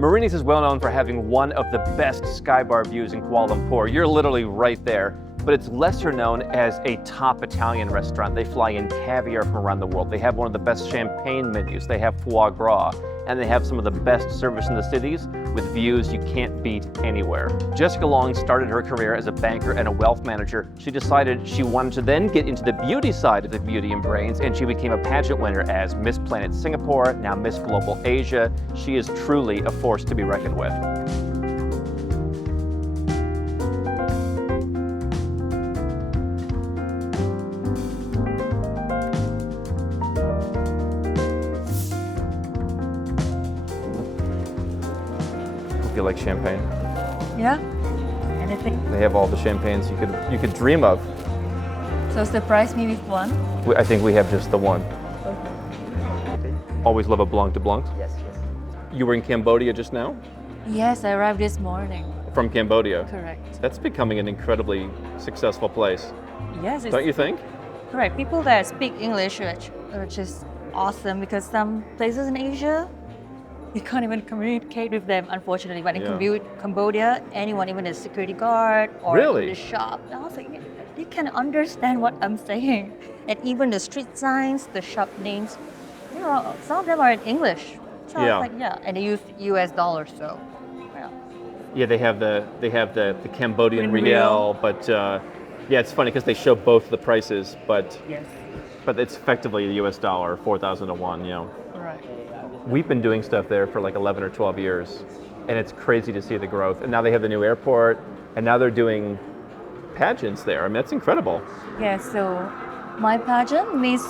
Marini's is well known for having one of the best skybar views in Kuala Lumpur. You're literally right there, but it's lesser known as a top Italian restaurant. They fly in caviar from around the world. They have one of the best champagne menus. They have foie gras, and they have some of the best service in the cities with views you can't beat anywhere. Jesseca Long started her career as a banker and a wealth manager. She decided she wanted to then get into the beauty side of the beauty and brains, and she became a pageant winner as Miss Planet Singapore, now Miss Global Asia. She is truly a force to be reckoned with. You like champagne? Yeah. Anything? They have all the champagnes you could dream of. So surprise me with one. I think we have just the one. Okay. Always love a blanc de blanc. Yes, yes. You were in Cambodia just now? Yes, I arrived this morning. From Cambodia? Correct. That's becoming an incredibly successful place. Yes. Don't you think? Correct. People that speak English, which is awesome, because some places in Asia, you can't even communicate with them, unfortunately. But in Cambodia, anyone, even a security guard or Really? in the shop, I was like, you can understand what I'm saying. And even the street signs, the shop names, some of them are in English. So I was like, and they use US dollars, so yeah. Yeah, they have the Cambodian In rial, real. but it's funny because they show both the prices, but Yes. but it's effectively the US dollar, 4,000 to 1, Right. We've been doing stuff there for like 11 or 12 years, and it's crazy to see the growth. And now they have the new airport, and now they're doing pageants there. I mean, that's incredible. Yeah, so my pageant, Miss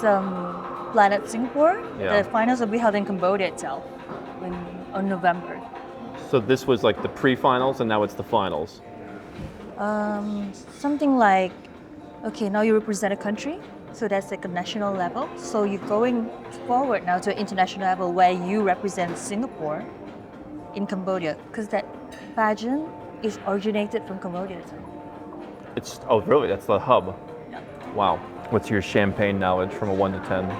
Planet Singapore, Yeah. the finals will be held in Cambodia itself on November. So this was like the pre-finals, and now it's the finals. Something like, okay, now you represent a country, so that's like a national level. So you're going forward now to an international level where you represent Singapore in Cambodia, because that pageant is originated from Cambodia. Really? That's the hub. Yeah. Wow. What's your champagne knowledge from a 1 to 10?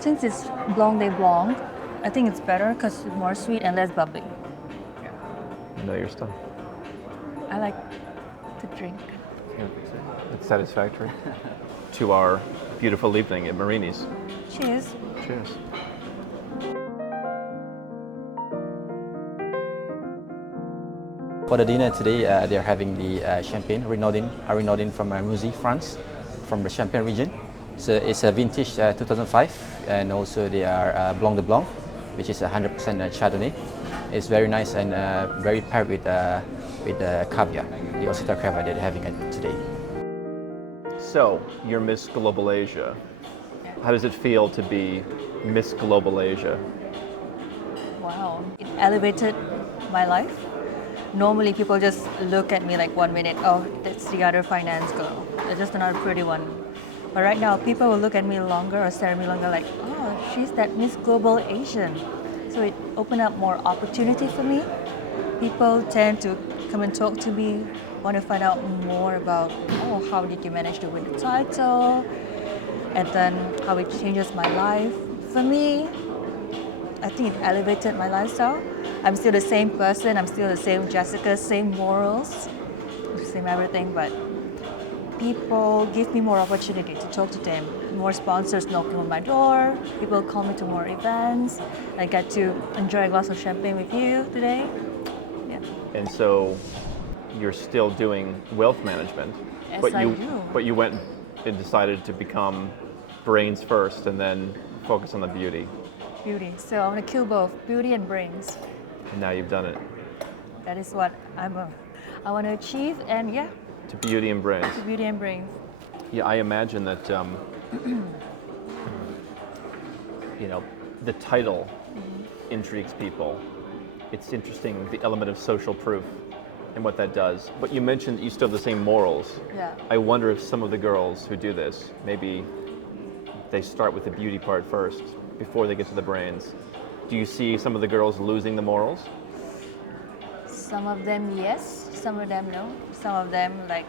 Since it's Blanc de Blanc, I think it's better because it's more sweet and less bubbly. No, your stuff. I like to drink. It's satisfactory to our beautiful evening at Marini's. Cheers. Cheers. For the dinner today, they're having the champagne Renaudin from Mouzy, France, from the Champagne region. So it's a vintage 2005, and also they are Blanc de Blanc, which is 100% Chardonnay. It's very nice and very paired with caviar, the Osita caviar that they're having today. So, you're Miss Global Asia. How does it feel to be Miss Global Asia? Wow, it elevated my life. Normally people just look at me like 1 minute, oh, that's the other finance girl. That's just another pretty one. But right now, people will look at me longer or stare at me longer like, oh, she's that Miss Global Asian. So it opened up more opportunity for me. People tend to come and talk to me, want to find out more about, oh, how did you manage to win the title? And then how it changes my life. For me, I think it elevated my lifestyle. I'm still the same person, I'm still the same Jesseca, same morals, same everything, but people give me more opportunity to talk to them. More sponsors knocking on my door, people call me to more events. I get to enjoy a glass of champagne with you today. Yeah. And so, you're still doing wealth management, Yes, but I you do. but you went and decided to become brains first, and then focus on the beauty. Beauty. So I want to kill both beauty and brains. And now you've done it. That is what I want to achieve, and yeah, To beauty and brains. beauty and brains. Yeah, I imagine that, the title intrigues people. It's interesting, the element of social proof and what that does. But you mentioned you still have the same morals. Yeah. I wonder if some of the girls who do this, maybe they start with the beauty part first before they get to the brains. Do you see some of the girls losing the morals? Some of them yes, some of them no. Some of them like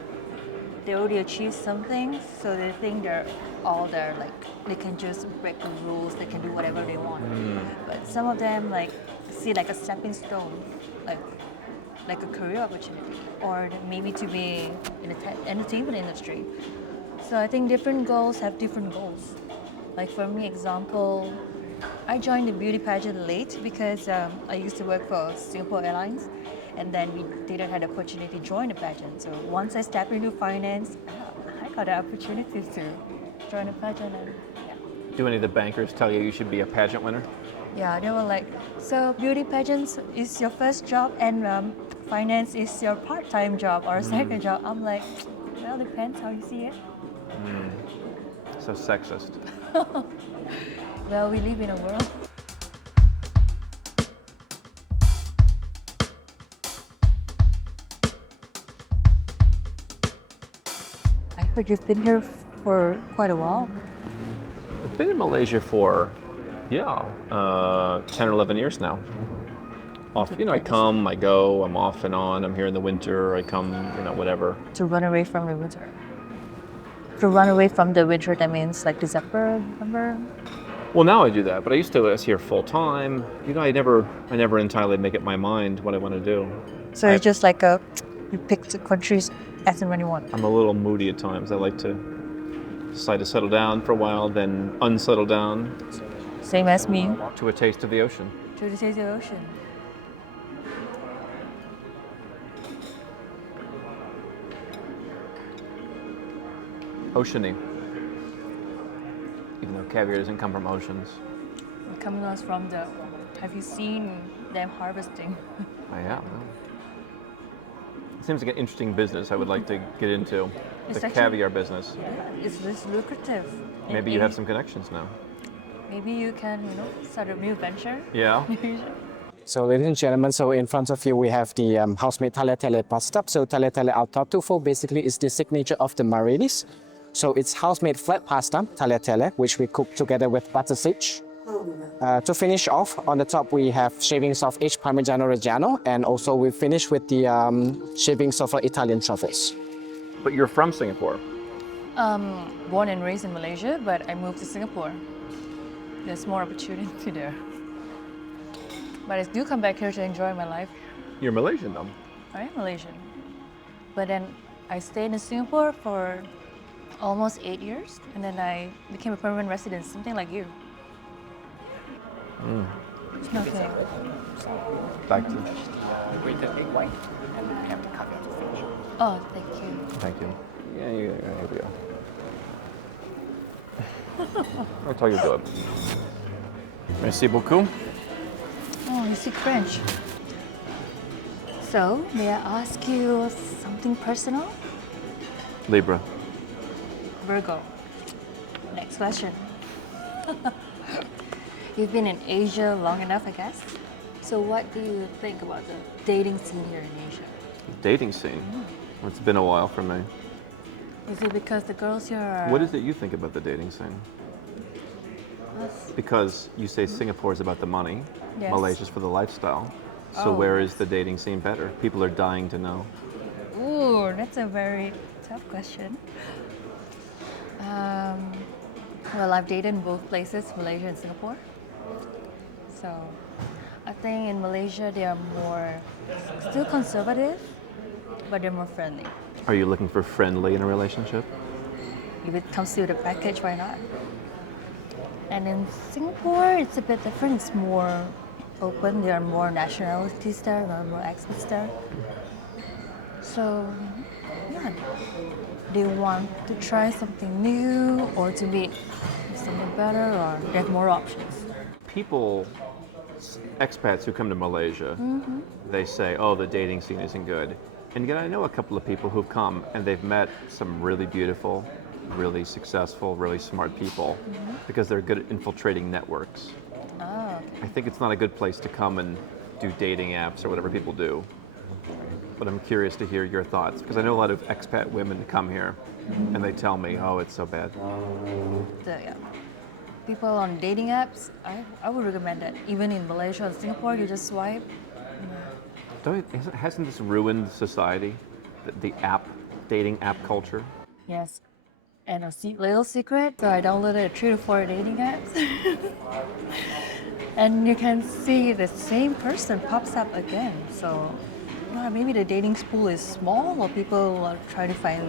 they already achieved something, so they think they're all there, like they can just break the rules, they can do whatever they want. But some of them like see like a stepping stone, like a career opportunity, or maybe to be in the entertainment industry. So I think different girls have different goals. Like for me, example, I joined the beauty pageant late because I used to work for Singapore Airlines, and then we didn't have the opportunity to join the pageant. So once I stepped into finance, I got the opportunity to join the pageant, and yeah. Do any of the bankers tell you you should be a pageant winner? Yeah, they were like, so beauty pageants is your first job, and finance is your part-time job or second job. I'm like, well, depends how you see it. So sexist. Well, we live in a world. I heard you've been here for quite a while. I've been in Malaysia for, 10 or 11 years now. Off, I come, I go, I'm off and on. I'm here in the winter, I come, whatever. To run away from the winter. To run away from the winter, that means like December, November? Well, now I do that, but I used to live here full time. I never entirely make up my mind what I want to do. So it's just like you pick the countries as and when you want. I'm a little moody at times. I like to decide to settle down for a while, then unsettle down. Same as me. To a taste of the ocean. To the taste of the ocean. Oceany. Even though caviar doesn't come from oceans. It comes from the. Have you seen them harvesting? I have. It seems like an interesting business I would like to get into. It's The actually- caviar business. Yeah, it's lucrative. Maybe you have some connections now. Maybe you can, start a new venture. Yeah. So ladies and gentlemen, so in front of you we have the house-made tale pasta. So tale au tatu basically is the signature of the Marinis. So it's house-made flat pasta, tale, which we cook together with butter sage. To finish off, on the top we have shavings of aged Parmigiano Reggiano, and also we finish with the shavings of Italian truffles. But you're from Singapore. Born and raised in Malaysia, but I moved to Singapore. There's more opportunity there. But I do come back here to enjoy my life. You're Malaysian though. I am Malaysian. But then I stayed in Singapore for almost 8 years, and then I became a permanent resident, something like you. Okay. Back to. Oh, thank you. Thank you. Yeah, here we go. I'll tell you do it. Merci beaucoup. Oh, you speak French. So, may I ask you something personal? Libra. Virgo. Next question. You've been in Asia long enough, I guess. So what do you think about the dating scene here in Asia? Dating scene. Well, it's been a while for me. Is it because the girls here are... What is it you think about the dating scene? Because you say Singapore is about the money, Yes. Malaysia's for the lifestyle. So Oh. where is the dating scene better? People are dying to know. Ooh, that's a very tough question. Well, I've dated in both places, Malaysia and Singapore. So I think in Malaysia they are more still conservative, but they're more friendly. Are you looking for friendly in a relationship? If it comes to the package, why not? And in Singapore, it's a bit different. It's more open. There are more nationalities there, there are more expats there. So, yeah, they want to try something new or to meet something better, or they have more options. People, expats who come to Malaysia, they say, oh, the dating scene isn't good. And yet I know a couple of people who've come and they've met some really beautiful, really successful, really smart people because they're good at infiltrating networks. Oh, I think it's not a good place to come and do dating apps or whatever people do. But I'm curious to hear your thoughts because I know a lot of expat women come here and they tell me, oh, it's so bad. yeah. People on dating apps, I would recommend that. Even in Malaysia and Singapore, you just swipe. Hasn't this ruined society? The dating app culture? Yes. And a little secret, so I downloaded 3 to 4 dating apps. And you can see the same person pops up again. So maybe the dating pool is small, or people are trying to find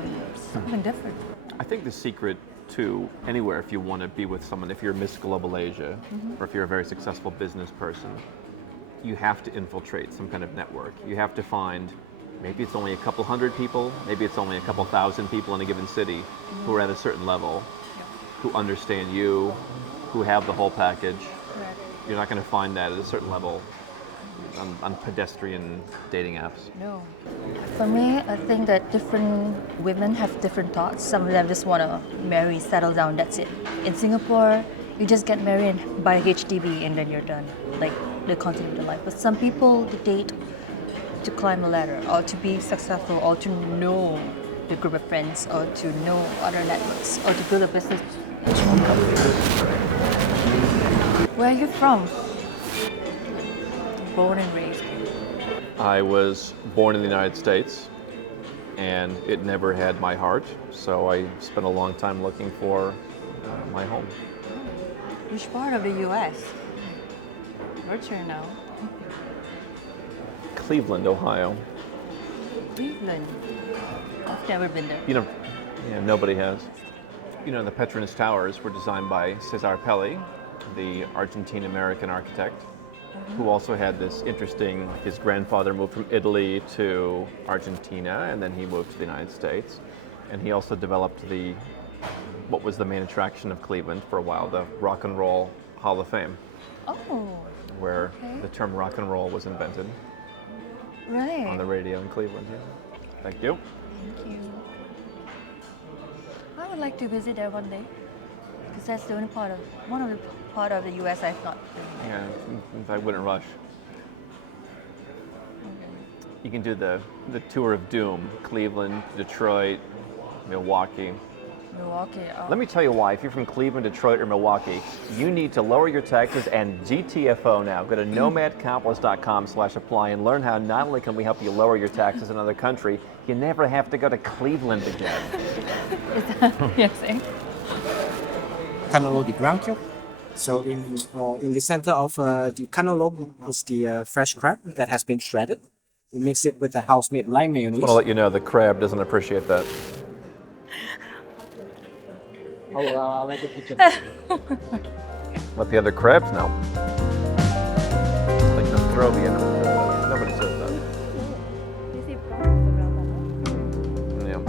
something different. I think the secret to anywhere, if you want to be with someone, if you're Miss Global Asia, or if you're a very successful business person, you have to infiltrate some kind of network. You have to find, maybe it's only a couple hundred people, maybe it's only a couple thousand people in a given city who are at a certain level, who understand you, who have the whole package. Correct. You're not going to find that at a certain level on pedestrian dating apps. No. For me, I think that different women have different thoughts. Some of them just want to marry, settle down, that's it. In Singapore, you just get married and buy a HDB and then you're done. Like, they continue their life. But some people date to climb a ladder, or to be successful, or to know the group of friends, or to know other networks, or to build a business. Where are you from? Born and raised. I was born in the United States, and it never had my heart, so I spent a long time looking for my home. Which part of the U.S.? Your turn now. Cleveland, Ohio. Cleveland. I've never been there. You know, yeah, nobody has. You know, the Petronas Towers were designed by Cesar Pelli, the Argentine-American architect, who also had this interesting, his grandfather moved from Italy to Argentina, and then he moved to the United States. And he also developed what was the main attraction of Cleveland for a while, the Rock and Roll Hall of Fame, Oh, where okay. the term rock and roll was invented right. on the radio in Cleveland. Yeah. Thank you. Thank you. I would like to visit there one day, because that's the only one of the part of the U.S. I've not been. Yeah, I wouldn't rush. You can do the tour of doom: Cleveland, Detroit, Milwaukee. Milwaukee. Oh. Let me tell you why. If you're from Cleveland, Detroit, or Milwaukee, you need to lower your taxes and GTFO now. Go to nomadcapitalist.com/apply and learn how not only can we help you lower your taxes in another country, you never have to go to Cleveland again. Is that yes? Cannelloni Granchio. So in the center of the cannelloni is the fresh crab that has been shredded. We mix it with the house-made lime mayonnaise. I want to let you know the crab doesn't appreciate that. I'll let the kitchen. Let the other crabs know. Like the throw the end of the nobody says that. Yeah.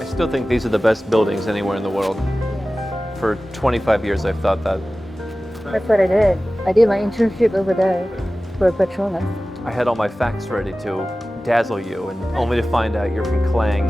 I still think these are the best buildings anywhere in the world. For 25 years I've thought that. That's what I did. I did my internship over there for Petronas. I had all my facts ready to dazzle you, and only to find out you're from Klang,